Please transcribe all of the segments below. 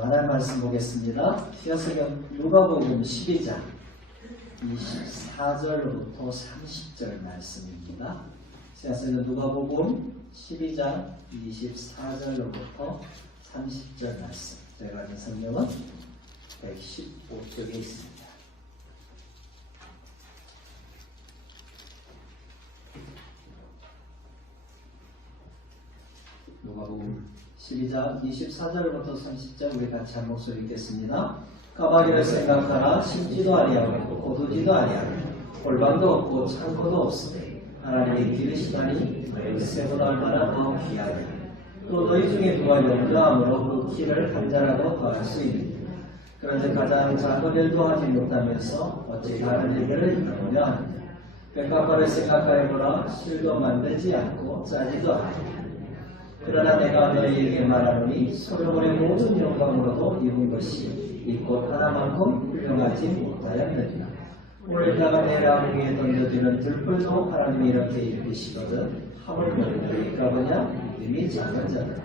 하나님 말씀 보겠습니다. 신약성경 누가복음 12장 24절로부터 30절 말씀입니다. 신약성경 누가복음 12장 24절로부터 30절 말씀. 제가 가진 성경은 115쪽에 있습니다. 누가복음 12장 24절부터 30절 우리 같이 한 목소리 읽겠습니다. 까마귀를 생각하라. 심지도 아니하고 거두지도 아니하고 골방도 없고 창고도 없으되 하나님이 기르시다니 너희 세보다 얼마나 더 귀하니. 또 너희 중에 누가 염려함으로 그 키를 한 자라도 더할 수 있느냐. 그런데 가장 작은 일도 하지 못하면서 어찌 다른 일들을 이루려 하느냐. 백합화를 생각하여보라. 실도 만들지 않고 짜지도 않고. 그러나 내가 너희에게 말하노니 솔로몬의 모든 영광으로도 입은 것이 이 꽃 하나만큼 훌륭하지 못하였느니라. 오늘다가 내랑 위에 던져지는 들불도 하나님이 이렇게 입으시거든. 하물며 너희 가보냐 이미 작은 자들.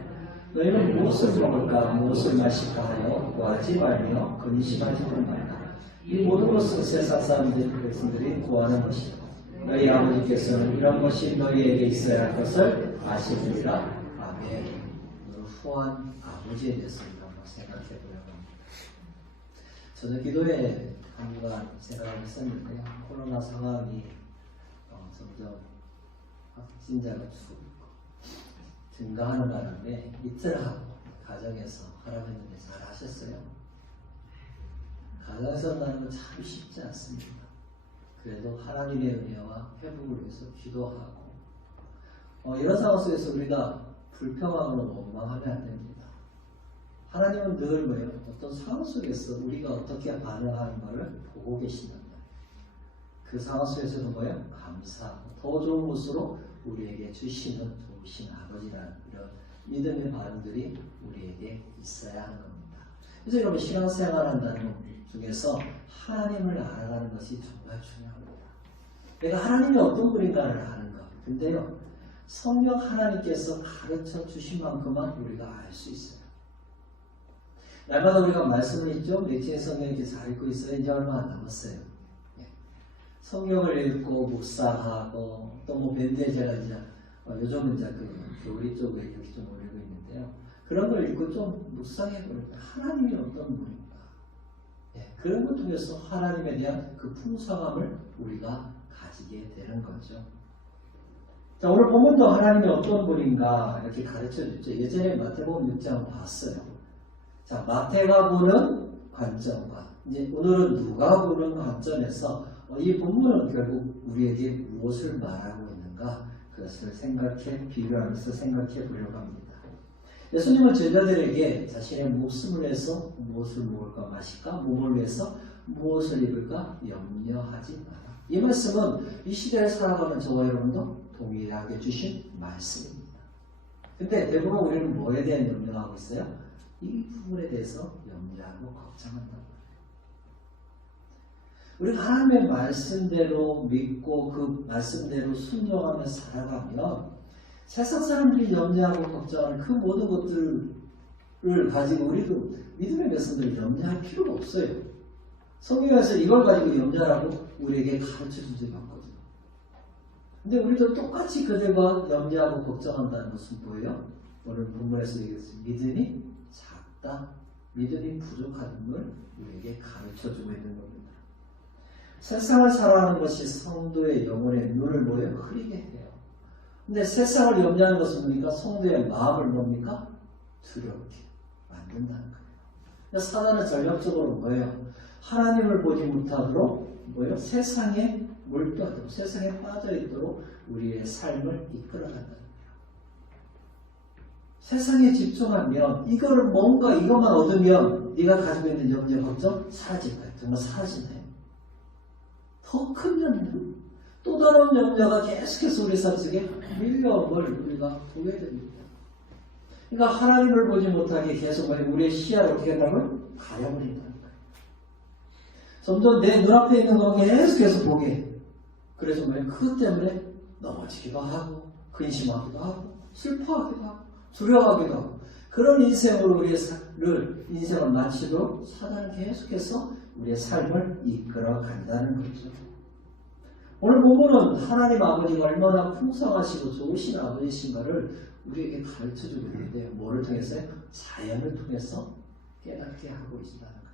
너희는 무엇을 먹을까 무엇을 마실까 하여 구하지 말며 근심하지도 말라. 이 모든 것은 세상 사람들 백성들이 구하는 것이다. 너희 아버지께서는 이런 것이 너희에게 있어야 할 것을 아시느니라. 후한 아버지에 대해서 한번 생각해 보려고 합니다. 저는 기도에 한 주간 생각을 했었는데요. 코로나 상황이 점점 확진자가 증가하는 바람에 이틀하고 가정에서 하라고 했는데 잘 하셨어요? 가정에서 한다는 건 참 쉽지 않습니다. 그래도 하나님의 은혜와 회복을 위해서 기도하고 이런 상황 속에서 우리가 불평하거나 원망하면 안 됩니다. 하나님은 늘 뭐예요? 어떤 상황 속에서 우리가 어떻게 반응하는가를 보고 계신단 말이에요. 그 상황 속에서도 뭐예요? 감사하고 더 좋은 모습으로 우리에게 주시는 좋으신 아버지라는 이런 믿음의 반응들이 우리에게 있어야 하는 겁니다. 그래서 여러분 신앙생활 한다는 것 중에서 하나님을 알아가는 것이 정말 중요합니다. 내가 하나님이 어떤 분인가를 아는 것. 근데요. 성령 하나님께서 가르쳐 주신 만큼만 우리가 알 수 있어요. 날마다 우리가 말씀을 읽죠. 맥주의 성경 이렇게 잘 읽고 있어요. 이제 얼마 안 남았어요. 성경을 읽고 묵상하고 또 뭐 밴드에제가 이제 요즘은 이제 그 교리 쪽에 이렇게 좀 올리고 있는데요. 그런 걸 읽고 좀 묵상해 보니까 하나님이 어떤 분인가. 그런 것 통해서 하나님에 대한 그 풍성함을 우리가 가지게 되는 거죠. 자, 오늘 본문도 하나님이 어떤 분인가 이렇게 가르쳐 줬죠. 예전에 마태복음 6장 봤어요. 자, 마태가 보는 관점과 이제 오늘은 누가 보는 관점에서 이 본문은 결국 우리에게 무엇을 말하고 있는가 그것을 비교하면서 생각해 보려고 합니다. 예수님은 제자들에게 자신의 목숨을 위해서 무엇을 먹을까 마실까, 몸을 위해서 무엇을 입을까 염려하지 마라. 이 말씀은 이 시대에 살아가는 저와 여러분도 동일하게 주신 말씀입니다. 근데 대부분 우리는 뭐에 대한 염려를 하고 있어요? 이 부분에 대해서 염려하고 걱정한단 말이에요. 우리가 하나님의 말씀대로 믿고 그 말씀대로 순종하며 살아가면 세상 사람들이 염려하고 걱정하는 그 모든 것들을 가지고 우리도 믿음의 백성들이 염려할 필요가 없어요. 성경에서 이걸 가지고 염려하라고 우리에게 가르쳐주지 않거든요. 근데 우리도 똑같이 그들과 염려하고 걱정한다는 것은 뭐예요? 오늘 본문에서 얘기했습니다. 믿음이 작다, 믿음이 부족함을 우리에게 가르쳐주고 있는 겁니다. 세상을 살아가는 것이 성도의 영혼의 눈을 뭐예요? 흐리게 해요. 근데 세상을 염려하는 것은 뭡니까? 성도의 마음을 뭡니까? 두렵게 만든다는 거예요. 그래서 사단은 전략적으로 뭐예요? 하나님을 보지 못하도록 뭐예요? 세상에 몰두하도록 세상에 빠져있도록 우리의 삶을 이끌어간다는 거예요. 세상에 집중하면 이거를 뭔가 이것만 얻으면 네가 가지고 있는 염려 걱정 사라질까요? 정말 사라지나요? 더 큰 염려, 또 다른 염려가 계속해서 우리 삶 속에 밀려옴을 우리가 보게 됩니다. 그러니까 하나님을 보지 못하게 계속 우리의 시야를 어떻게 한다고요? 가려버린다는 거예요. 점점 내 눈앞에 있는 거 계속해서 보게. 그래서 그것 때문에 넘어지기도 하고 근심하기도 하고 슬퍼하기도 하고 두려워하기도 하고 그런 인생으로 인생을 마치도록 사단은 계속해서 우리의 삶을 이끌어 간다는 거죠. 오늘 본문은 하나님 아버지가 얼마나 풍성하시고 좋으신 아버지신가를 우리에게 가르쳐주고 있는데 뭐를 통해서요? 자연을 통해서 깨닫게 하고 있다는 거예요.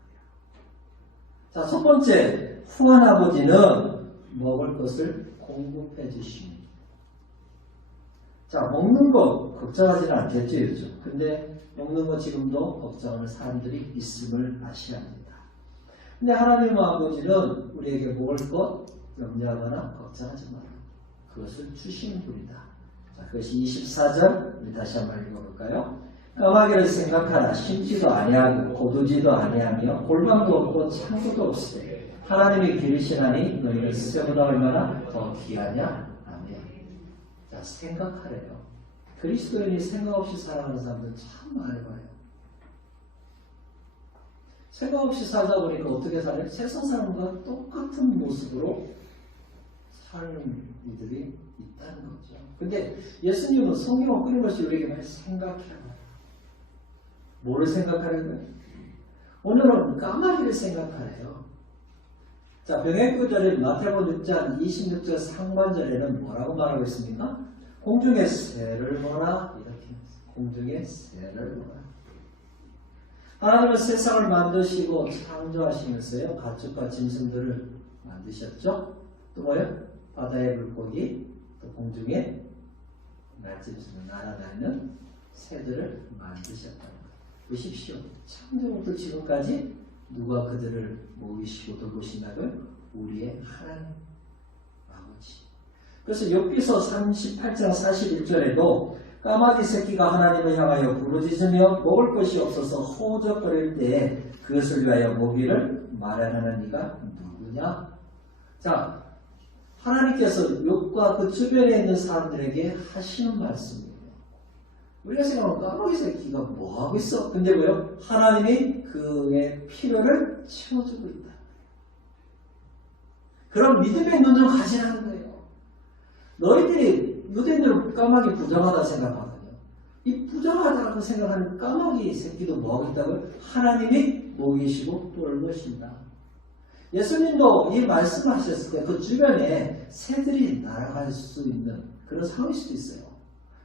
자, 첫 번째, 후한 아버지는 먹을 것을 공급해 주십니다. 자, 먹는 거 걱정하지는 않겠죠, 요즘. 근데 먹는 거 지금도 걱정하는 사람들이 있음을 아셔야 합니다. 근데 하나님 아버지는 우리에게 먹을 것 염려하거나 걱정하지 마라. 그것을 주시는 분이다. 자, 그것이 24절 우리 다시 한번 읽어볼까요? 까마귀를 생각하라. 심지도 아니하고 고두지도 아니하며 골방도 없고 창고도 없으되 하나님이 기르시나니 너희는 쇠보다 얼마나 더 귀하냐? 아멘. 자, 생각하래요. 그리스도인이 생각 없이 살아가는 사람들 참 많이 봐요. 생각 없이 살다 보니까 어떻게 살아요? 세상 사람과 똑같은 모습으로 사는 이들이 있다는 거죠. 근데 예수님은 성경을 끊임없이 우리에게 많이 생각해요. 뭐를 생각하는 거예요? 오늘은 까마귀를 생각하래요. 자, 병행구절에 마태복음 6장 26절 상반절에는 뭐라고 말하고 있습니까? 공중의 새를 보라. 이렇게 공중의 새를 보라. 하나님은 세상을 만드시고 창조하시면서요, 가축과 짐승들을 만드셨죠? 또 뭐요? 바다의 물고기, 또 공중에 날짐승을 날아다니는 새들을 만드셨다는 거예요. 보십시오. 창조부터 지금까지 누가 그들을 먹이시고 돌보신다고요? 우리의 하나님 아버지. 그래서 욥기서 38장 41절에도 까마귀 새끼가 하나님을 향하여 부르짖으며 먹을 것이 없어서 허우적거릴 때에 그것을 위하여 먹이를 마련하는 이가 누구냐? 자, 하나님께서 욥과 그 주변에 있는 사람들에게 하시는 말씀이에요. 우리가 생각하면 까마귀 새끼가 뭐하고 있어? 근데 뭐요? 하나님이 그의 필요를 채워주고 있다. 그런 믿음의 눈 좀 가지라는 거예요. 너희들이 유대인들은 까마귀 부정하다 생각하거든요. 이 부정하다고 생각하는 까마귀 새끼도 뭐하고 있다고요? 하나님이 먹이시고 돌보신다. 예수님도 이 말씀을 하셨을 때 그 주변에 새들이 날아갈 수 있는 그런 상황일 수도 있어요.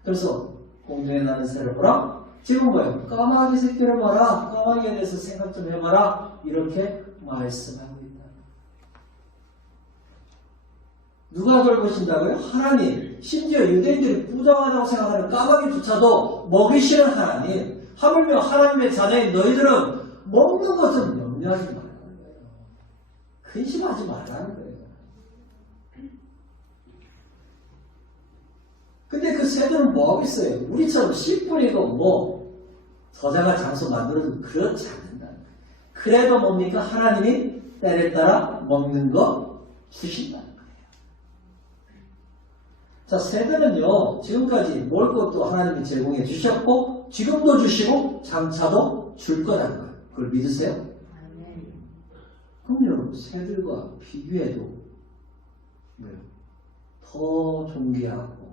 그래서 공중에 나는 새를 보라. 지금 뭐예요? 까마귀 새끼를 봐라. 까마귀에 대해서 생각 좀 해봐라. 이렇게 말씀하고 있다. 누가 돌보신다고요? 하나님. 심지어 유대인들이 부정하다고 생각하는 까마귀조차도 먹이시는 하나님. 하물며 하나님의 자녀인 너희들은 먹는 것 좀 염려하지 말라는 거예요. 근심하지 말라는 거예요. 근데 그 새들은 뭐하고 있어요? 우리처럼 씨 뿌리고 저장할 장소 만들어도 그렇지 않는다는 거예요. 그래도 뭡니까? 하나님이 때에 따라 먹는 거 주신다는 거예요. 자, 새들은요, 지금까지 먹을 것도 하나님이 제공해 주셨고, 지금도 주시고, 장차도 줄 거라는 거예요. 그걸 믿으세요? 그럼 여러분, 새들과 비교해도 더 존귀하고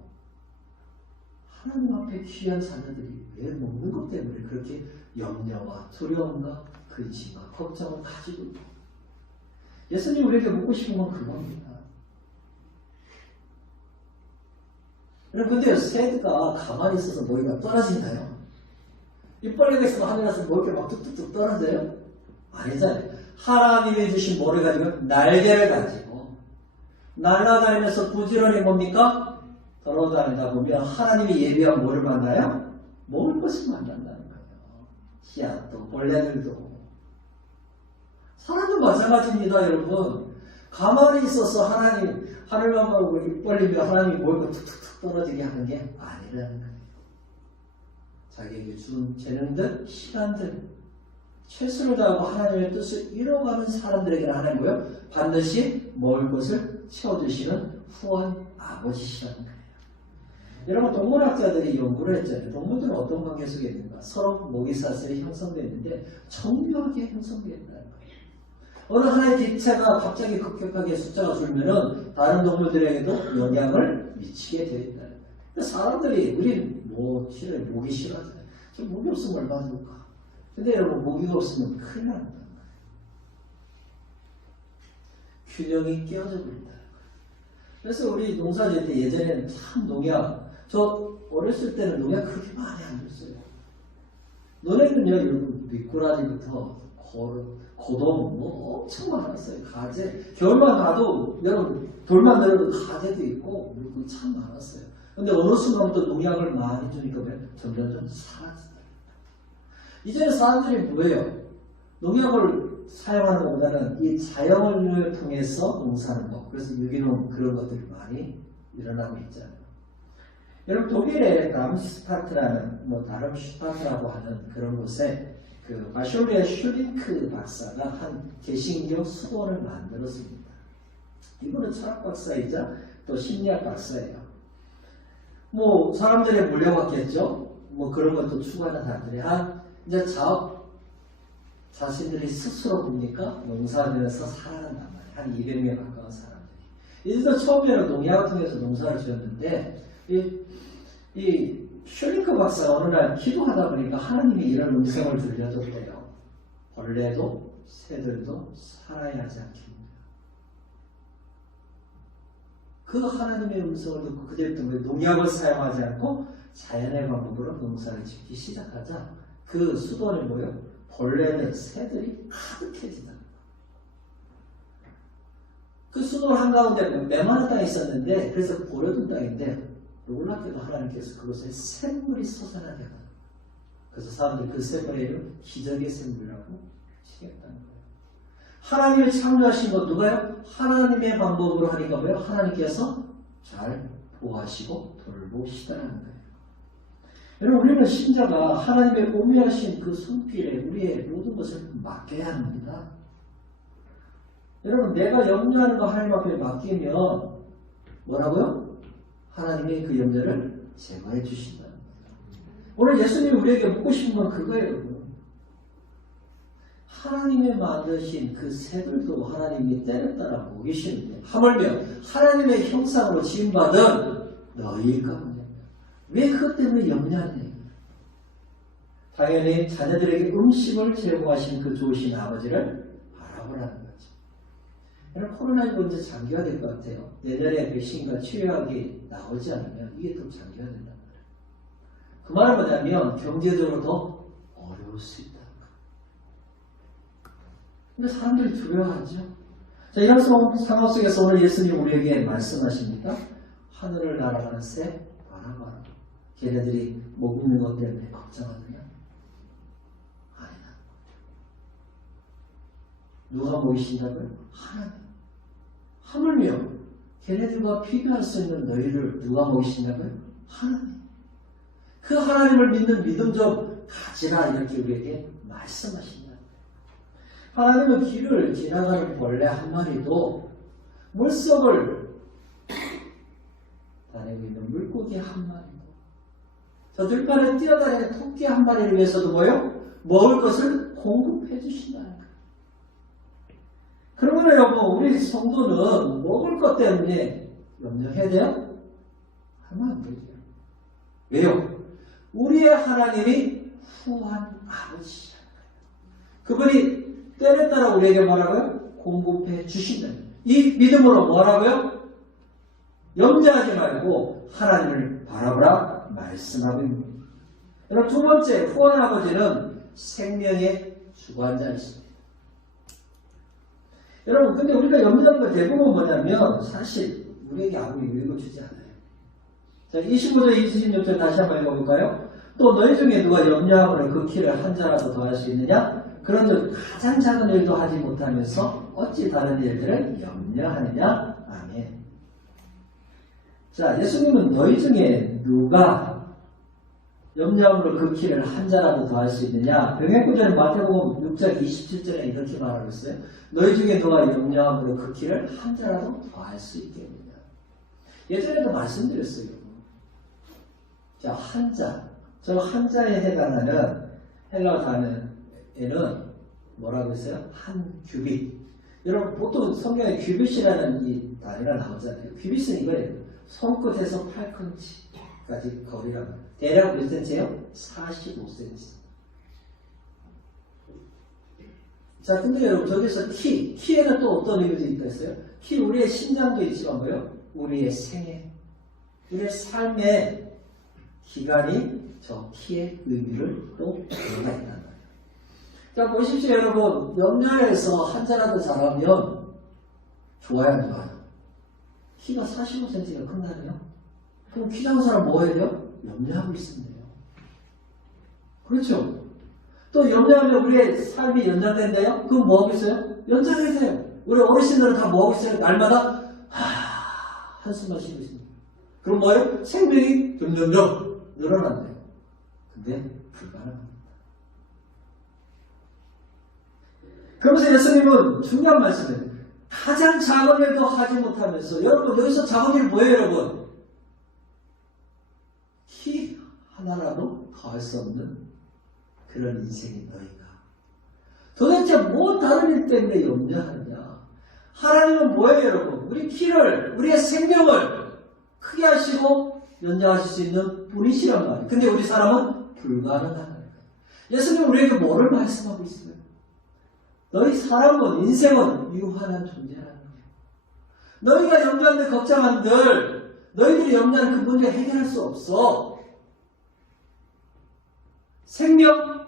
하나님 앞에 귀한 자녀들이 왜 먹는 것 때문에 그렇게 염려와 두려움과 근심과 걱정을 가지고 있다. 예수님 우리에게 묻고 싶은 건 그겁니다. 여러분, 근데 새가 가만히 있어서 머리가 떨어지나요? 입벌레가 있으면 하늘에서 머리가 막 뚝뚝뚝 떨어져요? 아니잖아요. 하나님이 주신 머리 가지고 날개를 가지고 날아다니면서 부지런히 뭡니까? 돌아다니다 보면 하나님이 예비한 뭐를 만나요? 먹을 것을 만난다는 거예요. 씨앗도 벌레들도. 사람도 마찬가지입니다, 여러분. 가만히 있어서 하나님 하늘만 보고 입 벌리면 하나님이 먹을 거 툭툭툭 떨어지게 하는 게 아니라는 거예요. 자기에게 준 재능들, 시간들 최선을 다하고 하나님의 뜻을 이뤄가는 사람들에게는 하나님 뭐예요? 반드시 먹을 것을 채워주시는 후한 아버지시라는 거예요. 여러분, 동물학자들이 연구를 했잖아요. 동물들은 어떤 관계 속에 있는가? 서로 모기사슬이 형성되어 있는데 정교하게 형성되어 있다는 거예요. 어느 하나의 기체가 갑자기 급격하게 숫자가 줄면은 다른 동물들에게도 영향을 미치게 되어 있다는 거예요. 사람들이 우리는 모기 싫어하잖아요. 저 목이 없으면 얼마나 좋을까? 근데 여러분, 모기가 없으면 큰일 납니다. 균형이 깨어져 버린다. 그래서 우리 농사 지을 때 예전에는 참 농약, 저 어렸을 때는 농약 그렇게 많이 안 줬어요. 너네는요, 여러분, 미꾸라지부터 고동, 뭐 엄청 많았어요. 가재. 겨울만 가도, 여러분, 돌만 내려도 가재도 있고, 물고기 참 많았어요. 근데 어느 순간부터 농약을 많이 주니까 점점점 사라지더라고요. 이제는 사람들이 뭐예요? 농약을 사용하는 것보다는 이 자연을 통해서 농사하는 것, 그래서 유기농 그런 것들이 많이 일어나고 있잖아요. 여러분, 독일의 람슈타트라는, 다름슈타트라고 하는 그런 곳에 그 마쇼리아 슈링크 박사가 한 개신교 수도원을 만들었습니다. 이분은 철학 박사이자 또 심리학 박사예요. 사람들이 물려받겠죠? 그런 것도 추구하는 사람들이 이제 자신들이 스스로 봅니까? 농사하면서 살아간단 말이에요. 한 200명 가까운 사람들이. 이들도 처음에는 농약을 통해서 농사를 지었는데, 이 슈링크 박사가 어느 날 기도하다 보니까 하나님이 이런 음성을 들려줬대요. 벌레도 새들도 살아야 하지 않겠느냐. 그 하나님의 음성을 듣고 그때부터 농약을 사용하지 않고 자연의 방법으로 농사를 짓기 시작하자 그 수도원에 뭐예요? 벌레들, 새들이 가득해진다. 그 수도원 한가운데 메마른 땅이 있었는데, 그래서 버려둔 땅인데, 놀랍게도 하나님께서 그곳에 샘물이 솟아나게 하다. 그래서 사람들이 그 샘물의 이름 기적의 샘물이라고 칭했다는 거예요. 하나님을 창조하신 것 누가요? 하나님의 방법으로 하니까 뭐예요? 하나님께서 잘 보호하시고 돌보시다는 거예요. 여러분, 우리는 신자가 하나님의 오묘하신 그 손길에 우리의 모든 것을 맡겨야 합니다. 여러분, 내가 염려하는 거 하나님 앞에 맡기면 뭐라고요? 하나님이 그 염려를 제거해 주신다는 거예요. 오늘 예수님이 우리에게 묻고 싶은 건 그거예요. 여러분. 하나님이 만드신 그 새들도 하나님이 때렸다라 먹이시는데, 하물며 하나님의 형상으로 지음받은 너희일까? 왜 그것 때문에 염려하느냐? 당연히 자녀들에게 음식을 제공하신 그 좋으신 아버지를 바라보라는 거죠. 여러분, 코로나19 이제 장기화 될 것 같아요. 내년에 백신과 치료약이 나오지 않으면 이게 더 장기화 된다는 거예요. 그 말은 뭐냐면 경제적으로 더 어려울 수 있다는 거예요. 근데 사람들이 두려워하죠. 자, 이런 상황 속에서 오늘 예수님 우리에게 말씀하십니까? 하늘을 날아가는 새 바라봐라. 걔네들이 먹는 것 때문에 걱정하느냐? 아니다. 누가 먹이신다고요? 하나님. 하물며 걔네들과 비교할 수 있는 너희를 누가 먹이신다고요? 하나님. 그 하나님을 믿는 믿음 좀 가지라, 이렇게 우리에게 말씀하신다. 하나님은 길을 지나가는 벌레 한 마리도 물속을 다니고 있는 물고기 한 마리도, 저 들판에 뛰어다니는 토끼 한 마리를 위해서도 뭐요? 먹을 것을 공급해 주신다는 거예요. 그러면 여러분, 우리 성도는 먹을 것 때문에 염려해야 돼요? 하면 안 되죠. 왜요? 우리의 하나님이 후한 아버지잖아요. 그분이 때에 따라 우리에게 뭐라고요? 공급해 주신다. 이 믿음으로 뭐라고요? 염려하지 말고 하나님을 바라보라 말씀하고 있습니다. 여러분, 두 번째, 후한 아버지는 생명의 주관자이십니다. 여러분, 근데 우리가 염려하는 거 대부분 뭐냐면 사실 우리에게 아무리 읽어주지 않아요. 자, 25절, 26절 다시 한번 읽어볼까요? 또 너희 중에 누가 염려하거나 그 키를 한 자라도 더할 수 있느냐? 그런즉 가장 작은 일도 하지 못하면서 어찌 다른 일들을 염려하느냐? 아멘. 자, 예수님은 너희 중에 누가 염려함으로 그 키를 한 자라도 더할 수 있느냐? 병행구절은 마태복음 6장 27절에 이렇게 말하고 있어요. 너희 중에 누가 염려함으로 그 키를 한 자라도 더할 수 있겠느냐? 예전에도 말씀드렸어요. 자, 한자. 저 한자에 해당하는 헬라어 단어에는 뭐라고 했어요? 한 규빗. 여러분, 보통 성경에 규빗이라는 이 단어가 나오잖아요. 규빗은 이거예요. 손끝에서 팔꿈치. 거리라고. 대략 몇 cm예요? 45cm. 자, 근데 여러분, 저기서 키에는 또 어떤 의미들이 있겠어요? 키, 우리의 신장도 있지만 뭐요? 우리의 생애, 우리의 삶의 기간이 저 키의 의미를 또 들어가 있단 말이에요. 자, 보십시오, 여러분. 염려해서 한자라도 잘하면 좋아요, 안 좋아요? 키가 45cm가 큰다네요? 그럼 키 작은 사람 뭐 해야 돼요? 염려하고 있으면 돼요. 그렇죠? 또 염려하면 우리의 삶이 연장된대요? 그럼 뭐 하고 있어요? 연장해서요. 우리 어르신들은 다 뭐 하고 있어요? 날마다 한숨만 쉬고 있습니다. 그럼 뭐예요? 생명이 점점점 늘어난대요. 근데 불가능합니다. 그러면서 예수님은 중요한 말씀이에요. 가장 작은 일도 하지 못하면서, 여러분 여기서 작은 일 뭐예요, 여러분? 키 하나라도 더할 수 없는 그런 인생인 너희가 도대체 뭐 다른 일 때문에 염려하느냐? 하나님은 뭐예요, 여러분? 우리 키를, 우리의 생명을 크게 하시고 연장하실 수 있는 분이시란 말이에요. 근데 우리 사람은 불가능하다는 거예요. 예수님은 우리에게 뭐를 말씀하고 있어요? 너희 사람은, 인생은 유한한 존재라는 거예요. 너희가 염려하는데 걱정한들, 너희들이 염려하는 그 문제 해결할 수 없어. 생명,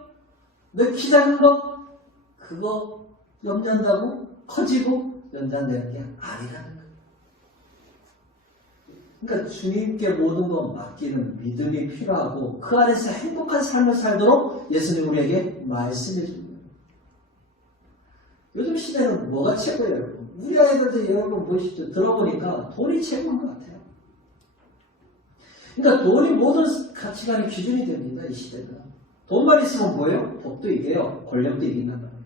너 키 작은 거, 그거 염려한다고 커지고 연장되는 게 아니라는 거예요. 그러니까 주님께 모든 거 맡기는 믿음이 필요하고 그 안에서 행복한 삶을 살도록 예수님 우리에게 말씀해 줍니다. 요즘 시대는 뭐가 최고예요, 여러분? 우리 아이들도 여러분 보십시오. 들어보니까 돈이 최고인 것 같아요. 그러니까 돈이 모든 가치관의 기준이 됩니다, 이 시대는. 돈만 있으면 뭐예요? 법도 이겨요. 권력도 이긴단 말이에요.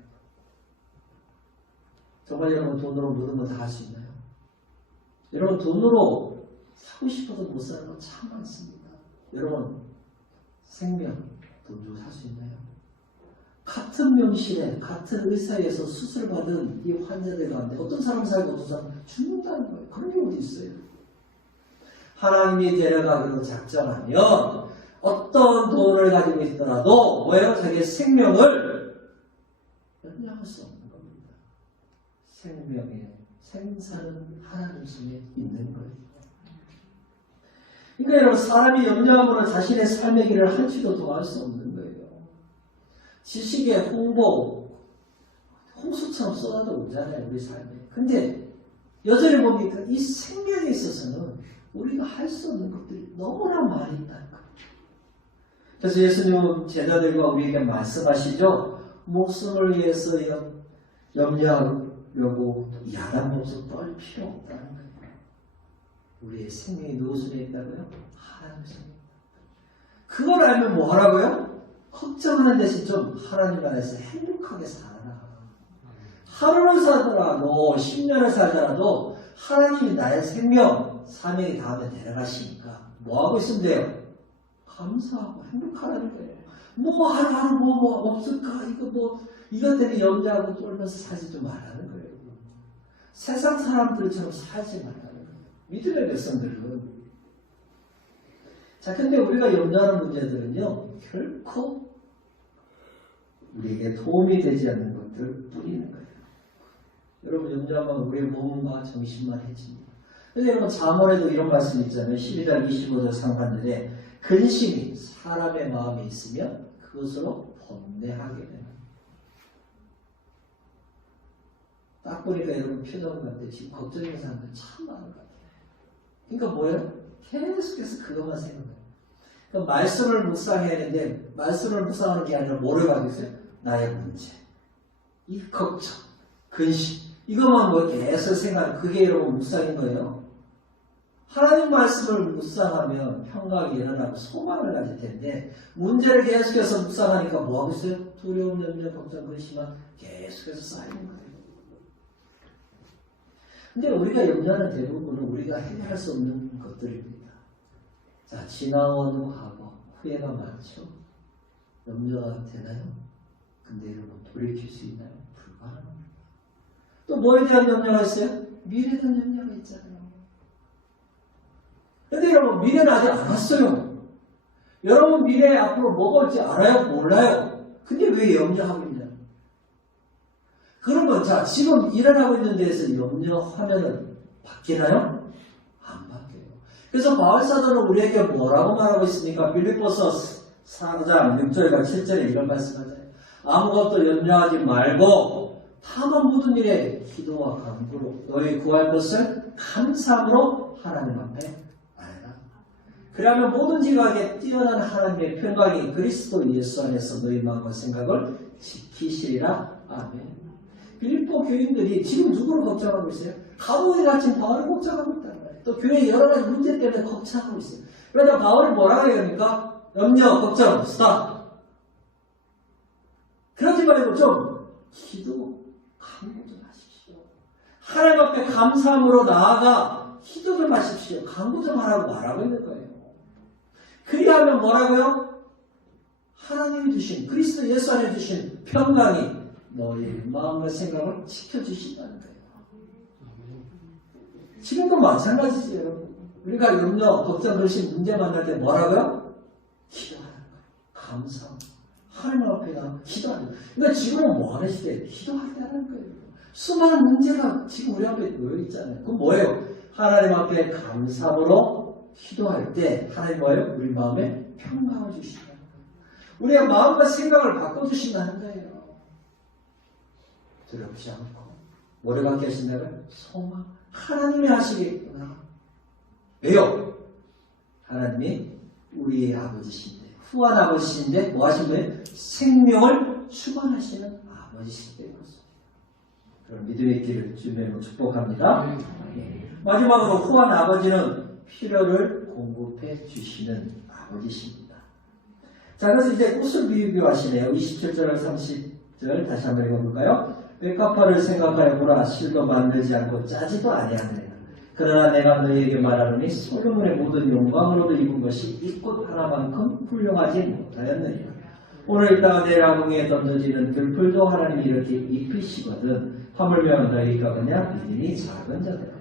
정말 여러분 돈으로 모든 거 다 할 수 있나요? 여러분 돈으로 사고 싶어도 못 사는 거 참 많습니다. 여러분 생명 돈 주고 살 수 있나요? 같은 명실에 같은 의사에서 수술받은 이 환자들 가운데 어떤 사람 살고 어떤 사람 죽는다는 거예요. 그런 게 어디 있어요? 하나님이 데려가기로 작정하면 어떤 돈을 가지고 있더라도 뭐예요? 자기의 생명을 연장할 수 없는 겁니다. 생명의 생사는 하나님 손에 있는 거예요. 그러니까 여러분 사람이 염려함으로 자신의 삶의 길을 한치도 더 할 수 없는 거예요. 지식의 홍수처럼 쏟아져 오잖아요, 우리 삶에. 근데 여전히 보니까 이 생명에 있어서는 우리가 할 수 없는 것들이 너무나 많이 있다는 거예요. 그래서 예수님은 제자들과 우리에게 말씀하시죠. 목숨을 위해서 염려하려고 야단 몸소 떨 필요 없다는 거예요. 우리의 생명이 누구 손에 있다고요? 하나님 손에 있다. 그걸 알면 뭐 하라고요? 걱정하는 대신 좀 하나님 안에서 행복하게 살아라. 하루를 살더라도 10년을 살더라도 하나님이 나의 생명 사명이 다음에 데려가시니까 뭐 하고 있으면 돼요? 감사하고 행복하다는 거예요. 뭐 하루하루 뭐 없을까? 이것 때문에 염려하고 쫄면서 살지 좀 말라는 거예요. 세상 사람들처럼 살지 말라는 거예요. 믿음의 백성들은. 자, 근데 우리가 염려하는 문제들은요, 결코 우리에게 도움이 되지 않는 것들 뿐이는 거예요. 여러분, 염려하면 우리의 몸과 정신만 해집니다. 근데 여러분, 잠언에도 이런 말씀이 있잖아요. 12장 25절 상반절에 근심이 사람의 마음에 있으면 그것으로 번뇌하게 되는. 딱 보니까 여러분 표정 같은데 지금 걱정하는 사람들 참 많은 것 같아요. 그러니까 뭐예요? 계속해서 그것만 생각해요. 그러니까 말씀을 묵상해야 하는데 말씀을 묵상하는 게 아니라 뭐를 가지고 있어요? 나의 문제, 이 걱정, 근심 이것만 뭐 계속 생각하는 그게 여러분 묵상인 거예요. 하나님 말씀을 묵상하면 평강이 일어나고 소망을 가질 텐데 문제를 계속해서 묵상하니까 뭐 하고 있어요? 두려움, 염려, 걱정, 근심만 계속해서 쌓이는 거예요. 근데 우리가 염려하는 대부분은 우리가 해결할 수 없는 것들입니다. 자, 지나온 과거, 후회가 많죠? 염려가 되나요? 근데 여러분 돌이킬 수 있나요? 불가능합니다. 또 뭐에 대한 염려가 있어요? 미래에 대한 염려가 있잖아요. 근데 여러분, 미래는 아직 안 왔어요. 여러분 미래에 앞으로 뭐가 올지 알아요? 몰라요. 근데 왜 염려하고 있냐? 그러면 자, 지금 일어나고 있는 데에서 염려하면은 바뀌나요? 안 바뀌어요. 그래서 바울 사도는 우리에게 뭐라고 말하고 있습니까? 빌립보서 4장 6절과 7절에 이런 말씀하잖아요. 아무것도 염려하지 말고 다만 모든 일에 기도와 간구로 너희 구할 것을 감사함으로 하나님 앞에 아뢰라. 그러면 모든 지각에 뛰어난 하나님의 평강이 그리스도 예수 안에서 너희 마음과 생각을 지키시리라. 아멘. 빌립보 교인들이 지금 누구를 걱정하고 있어요? 감옥에 갇힌 바울을 걱정하고 있다는 거예요. 또 교회 여러 가지 문제 때문에 걱정하고 있어요. 그러다 바울이 뭐라고 해야 됩니까? 염려, 걱정, 스탑. 그러지 말고 좀 기도, 간구 좀 하십시오. 하나님 앞에 감사함으로 나아가 기도 좀 하십시오. 간구 좀 하라고 말하고 있는 거예요. 그리하면 뭐라고요? 하나님이 주신, 그리스도 예수 안에 주신 평강이 너의 마음과 생각을 지켜주신다는 거예요. 지금도 마찬가지죠, 여러분. 우리가 염려, 걱정, 그러신 문제 만날 때 뭐라고요? 기도하는 거예요. 감사합니다. 하나님 앞에다 기도하는 거예요. 그러니까 지금은 뭐 하는 시대에 기도할 때 하는 거예요. 수많은 문제가 지금 우리 앞에 놓여 있잖아요. 그럼 뭐예요? 하나님 앞에 감사함으로 기도할 때 하나님 뭐예요? 우리 마음에 평강을 주신다는 거예요. 우리의 마음과 생각을 바꿔주신다는 거예요. 두렵지 않고 뭐를 갖게 하신다고요? 소망. 하나님이 하시겠구나. 왜요? 하나님이 우리의 아버지신데, 후한 아버지신데 뭐 하신 거예요? 생명을 주관하시는 아버지신데 그렇습니다. 그럼 믿음의 길을 주님으로 축복합니다. 마지막으로 후한 아버지는 필요를 공급해 주시는 아버지십니다. 자, 그래서 이제 꽃을 비유하시네요. 27절 30절 다시 한번 읽어볼까요? 백합화를 생각하여 보라. 실도 만들지 않고 짜지도 아니하느니라. 그러나 내가 너희에게 말하노니 솔로몬의 모든 영광으로도 입은 것이 이 꽃 하나만큼 훌륭하지 못하였느니라. 오늘 이따가 내일 아궁이에 던져지는 들풀도 하나님이 이렇게 입히시거든. 하물며 너희가 그냥 믿음이 작은 자들아.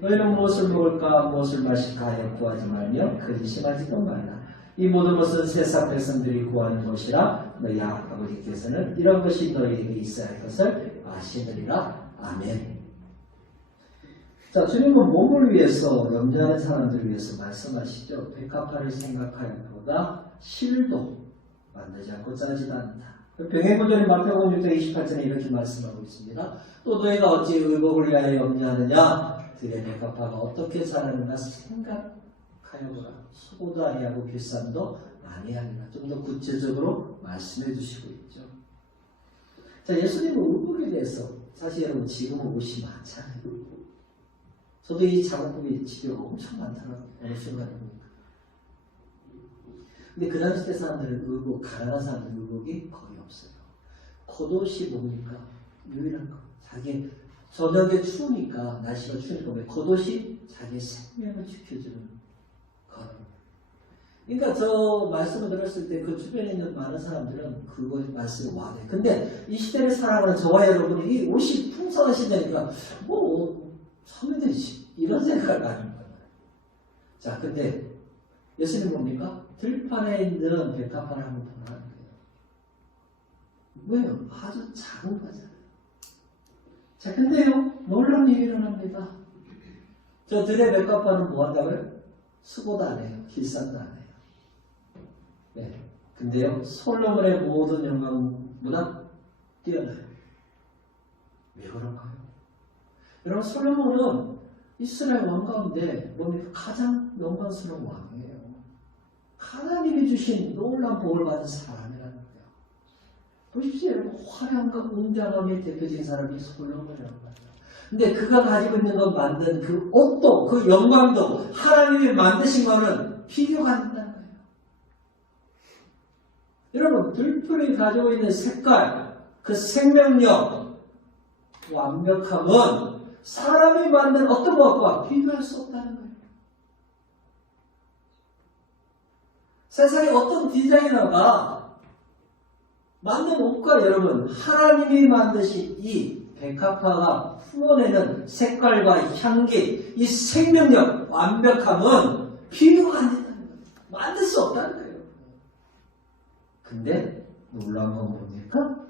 너희는 무엇을 먹을까 무엇을 마실까 하여 구하지 말며 거짓말하지도 말라. 이 모든 것은 세상 백성들이 구하는 것이라 너희 아버지께서는 이런 것이 너희에게 있어야 할 것을 아시느니라. 아멘. 자, 주님은 몸을 위해서 염려하는 사람들을 위해서 말씀하시죠. 백합화를 생각하여 보다 실도 만들지 않고 짜지도 않다. 병행구절인 마태복음 6장 28절에 이렇게 말씀하고 있습니다. 또 너희가 어찌 의복을 위하여 염려하느냐? 들의 백합화가 어떻게 자라는가 생각하여 보라. 수고도 아니하고 비싼도 아니하니라. 좀 더 구체적으로 말씀해 주시고 있죠. 자, 예수님은 의복에 대해서 사실 여러분 지금은 옷이 많잖아요. 저도 이 작업복이 집에 엄청 많더라고요. 어느 순간에 보니까. 근데 그 당시 때 사람들은 의복, 가난한 사람들 의복이 거의 없어요. 겉옷이 뭡니까? 유일한 거. 자기 저녁에 추우니까, 날씨가 추우니까 겉옷이 자기의 생명을 지켜주는 것. 그러니까 저 말씀을 들었을 때 그 주변에 있는 많은 사람들은 그거 말씀이 와닿아요. 근데 이 시대를 살아가는 저와 여러분이 이 옷이 풍성하시다니까 뭐 사면 되지 이런 생각을 하는 거예요. 자, 근데 예수님 뭡니까? 들판에 있는 백합화를 한번 보라는 거예요. 왜요? 아주 작은 거잖아요. 자, 근데요, 놀라운 일이 일어납니다. 저 들의 백합화는 뭐 한다고요? 수고도 안 해요. 길쌈도 안 해요. 네. 근데요, 솔로몬의 모든 영광보다 뛰어나요. 왜 그런가요? 여러분, 솔로몬은 이스라엘 왕 가운데 뭡니까? 가장 영광스러운 왕이에요. 하나님이 주신 놀라운 복을 받은 사람이라는 거예요. 보십시오. 화려함과 웅장함의 대표적인 사람이 솔로몬이라는 거예요. 근데 그가 가지고 있는 것 만든 그 옷도 그 영광도 하나님이 만드신 거는 비교가 안 된다는 거예요. 여러분, 들풀이 가지고 있는 색깔, 그 생명력, 완벽함은 사람이 만든 어떤 것과 비교할 수 없다는 거예요. 세상에 어떤 디자이너가 만든 옷과 여러분, 하나님이 만드신 이 백합화가 품어내는 색깔과 향기, 이 생명력, 완벽함은 비교가 안 된다는 거예요. 만들 수 없다는 거예요. 근데 놀라운 건 뭡니까?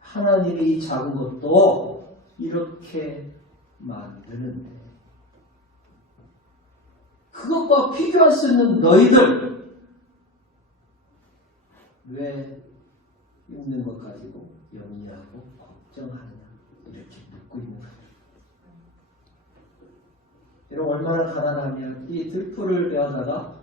하나님이 이 작은 것도 이렇게 만드는데 그것과 비교할 수 있는 너희들 왜 있는 것 가지고 염려하고 걱정하느냐 이렇게 묻고 있는 거예요. 여러분 얼마나 가난하면 이 들풀을 베어다가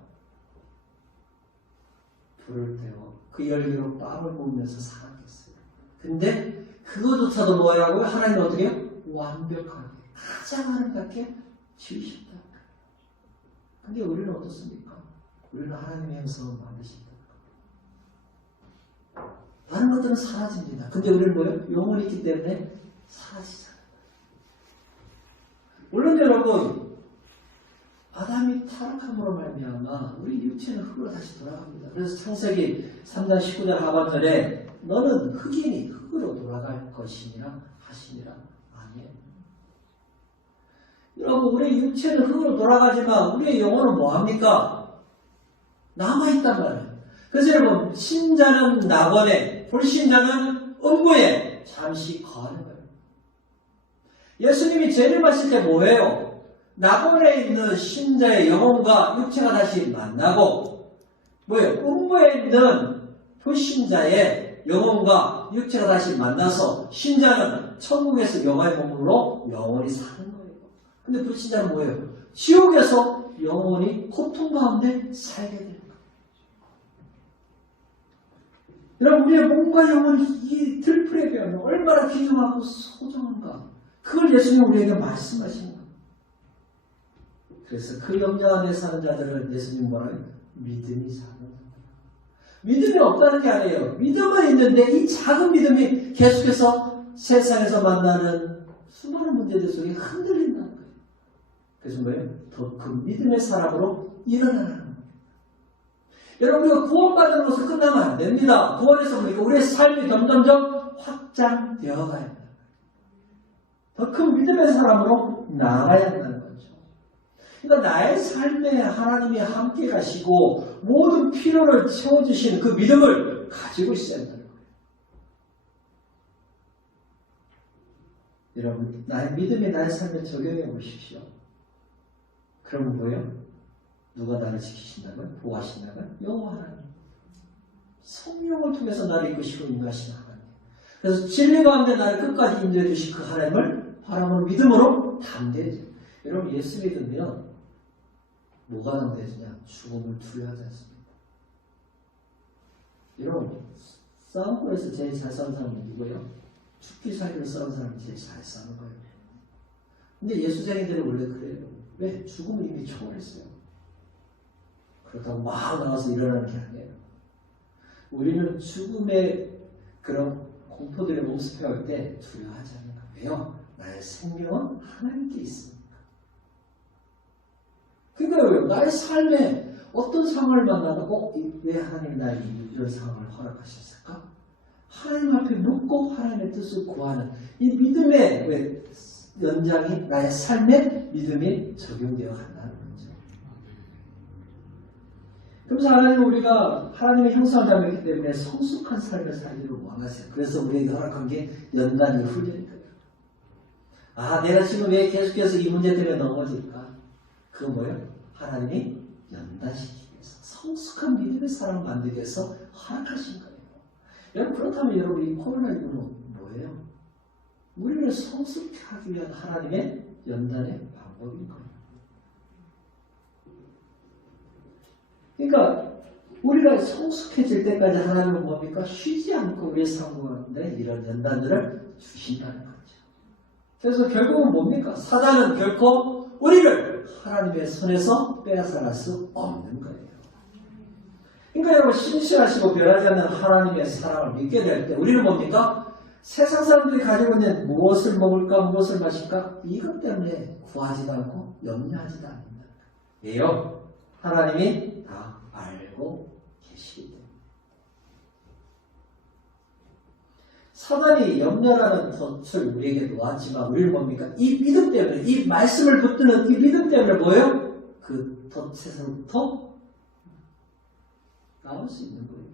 불을 태워 그 열기로 빵을 먹으면서 살았겠어요. 근데 그거조차도 뭐라고요? 하나님은 어떻게 해요? 완벽하게 가장 아름답게 지으셨다. 근데 우리는 어떻습니까? 우리는 하나님의 형상을 만드신다. 다른 것들은 사라집니다. 근데 우리는 뭐예요? 영혼이 있기 때문에 사라지잖아요. 물론 여러분 아담이 타락함으로 말미암아 우리 육체는 흙으로 다시 돌아갑니다. 그래서 창세기 3장 19절 하반절에 너는 흙이니 흙으로 돌아갈 것이니라 하시니라. 아니에요. 여러분 우리 육체는 흙으로 돌아가지만 우리의 영혼은 뭐합니까? 남아있단 말이에요. 그래서 여러분 신자는 낙원에 불신자는 음부에 잠시 거하는 거예요. 예수님이 재림하실 때 뭐예요? 낙원에 있는 신자의 영혼과 육체가 다시 만나고 뭐예요? 음부에 있는 불신자의 영혼과 육체가 다시 만나서 신자는 천국에서 영화의 몸으로 영원히 사는 거예요. 근데 불신자는 뭐예요? 지옥에서 영원히 고통 가운데 살게 되는 거예요. 여러분 우리의 몸과 영혼이 이 들풀에 비하면 얼마나 귀중하고 소중한가 그걸 예수님이 우리에게 말씀하시는 거예요. 그래서 그 염려 안에 사는 자들은 예수님 뭐라고 해요? 믿음이 사는 거예요. 믿음이 없다는 게 아니에요. 믿음은 있는데 이 작은 믿음이 계속해서 세상에서 만나는 수많은 문제들 속에 흔들린다는 거예요. 그래서 뭐예요? 더 큰 믿음의 사람으로 일어나는 거예요. 여러분 우리가 구원받는 것으로 끝나면 안 됩니다. 구원에서 보니까 우리의 삶이 점점점 확장되어 가야 합니다. 더 큰 믿음의 사람으로 나아가야 한다는 거죠. 그러니까 나의 삶에 하나님이 함께 가시고 모든 필요를 채워주시는 그 믿음을 가지고 있어야 한다는 거예요. 여러분 나의 믿음이 나의 삶에 적용해 보십시오. 그러면 뭐예요? 누가 나를 지키신다고요? 보호하신다고요? 여호와 하나님. 성령을 통해서 나를 이끄시고 인도하시는 하나님. 그래서 진리 가운데 나를 끝까지 인도해 주신 그 하나님을 바라보는 믿음으로 담대해져요. 여러분 예수 믿으면 뭐가 담대해지냐? 죽음을 두려워하지 않습니다. 여러분 싸움터에서 제일 잘 싸운 사람은 누구예요? 죽기 살기로 싸운 사람이 제일 잘 싸우는 거예요. 근데 예수쟁이들은 원래 그래요. 왜? 죽음을 이미 초월했어요. 그렇다고 막 나와서 일어나는 게 아니에요. 우리는 죽음의 그런 공포들의 모습을 할 때 두려워하지 않는다. 왜요? 나의 생명은 하나님께 있습니다. 그러니까 나의 삶에 어떤 상황을 만나고 왜 하나님이 나에게 이런 상황을 허락하셨을까? 하나님 앞에 묻고 하나님의 뜻을 구하는 이 믿음의 연장이 나의 삶에 믿음이 적용되어 간다는 거죠. 그래서 하나님은 우리가 하나님의 형상을 닮았기 때문에 성숙한 삶을 살기를 원하세요. 그래서 우리에게 허락한 게 연단이 훈련인 거예요. 아, 내가 지금 왜 계속해서 이 문제 때문에 넘어질까? 그건 뭐예요? 하나님이 연단시키기 위해서 성숙한 믿음의 사람을 만들기 위해서 허락하신 거예요. 여러분 그렇다면 여러분 이 코로나19는 뭐예요? 우리를 성숙하기 위한 하나님의 연단의 방법인 거예요. 그러니까 우리가 성숙해질 때까지 하나님은 뭡니까? 쉬지 않고 우리의 삶 가운데 이런 연단들을 주신다는 거죠. 그래서 결국은 뭡니까? 사단은 결코 우리를 하나님의 손에서 빼앗아갈 수 없는 거예요. 그러니까 여러분 신실하시고 변하지 않는 하나님의 사랑을 믿게 될 때 우리는 뭡니까? 세상 사람들이 가지고 있는 무엇을 먹을까 무엇을 마실까 이것 때문에 구하지도 않고 염려하지도 않는다. 왜요? 하나님이 다 알고 계시기 때문에. 사단이 염려라는 덫을 우리에게 놓았지만 우리는 뭡니까? 이 믿음 때문에 이 말씀을 붙드는 이 믿음 때문에 뭐예요? 그 덫에서부터 나올 수 있는 거예요.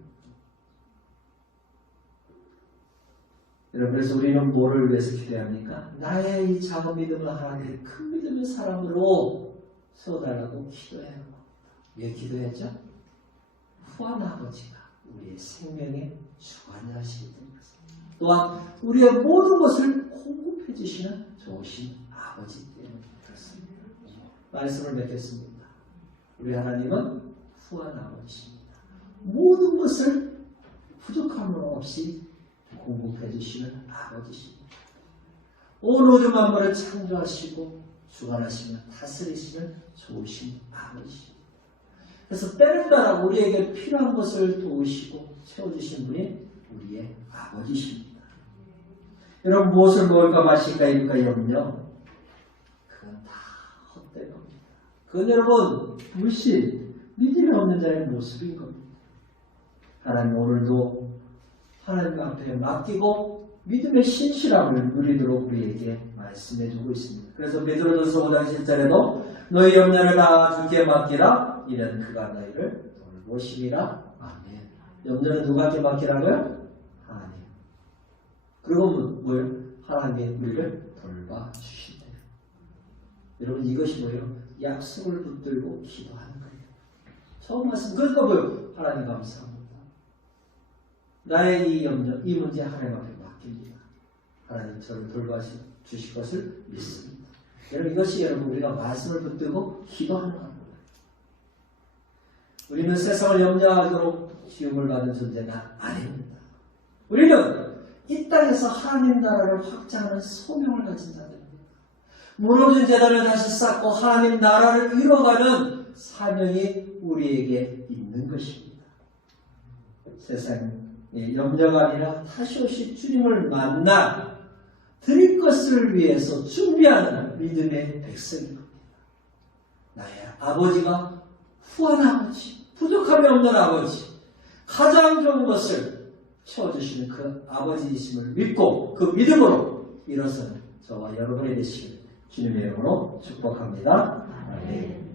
여러분, 그래서 우리는 뭐를 위해서 기도합니까? 나의 이 작은 믿음을 하나님의 큰 믿음의 사람으로 세워달라고 기도해야 합니다. 왜 기도했죠? 후한 아버지가 우리의 생명의 주관자시기 때문에, 또한 우리의 모든 것을 공급해 주시는 좋으신 아버지 때문에 그렇습니다. 말씀을 맺겠습니다. 우리 하나님은 후한 아버지십니다. 모든 것을 부족함 없이 공급해 주시는 아버지십니다. 온 우주 만물을 창조하시고 주관하시며 다스리시는 좋으신 아버지십니다. 그래서 때를 따라 우리에게 필요한 것을 도우시고 채워주신 분이 우리의 아버지십니다. 여러분, 무엇을 먹을까 마실까 입을까 염려, 그건 다 헛된 겁니다. 그건 여러분 불신, 믿음이 없는 자의 모습인 겁니다. 하나님 오늘도 하나님 앞에 맡기고 믿음의 신실함을 누리도록 우리에게 말씀해주고 있습니다. 그래서 베드로전서 5장 7절에도 너희 염려를 다 주께 맡기라, 이는 그가 너희를 돌보시리라. 아멘. 염려는 누구한테 맡기라고요? 하나님. 그리고 뭐예요? 하나님이 우리를 돌봐주신대요. 여러분, 이것이 뭐예요? 약속을 붙들고 기도하는 거예요. 처음 말씀, 그러니까 뭐예요? 하나님 감사합니다. 나의 이 염려, 이 문제 하나님 앞에 맡깁니다. 하나님 저를 돌봐주실 것을 믿습니다. 여러분, 이것이 여러분 우리가 말씀을 붙들고 기도하는 겁니다. 우리는 세상을 염려하도록 지음을 받은 존재가 아닙니다. 우리는 이 땅에서 하나님 나라를 확장하는 소명을 가진 자들입니다. 무너진 재단을 다시 쌓고 하나님 나라를 이뤄가는 사명이 우리에게 있는 것입니다. 세상에 염려가 아니라 다시 오실 주님을 만나 드릴 것을 위해서 준비하는 믿음의 백성입니다. 나의 아버지가 후한 아버지, 부족함이 없는 아버지, 가장 좋은 것을 채워주시는 그 아버지이심을 믿고 그 믿음으로 일어서는 저와 여러분이 되시길 주님의 이름으로 축복합니다. 아멘.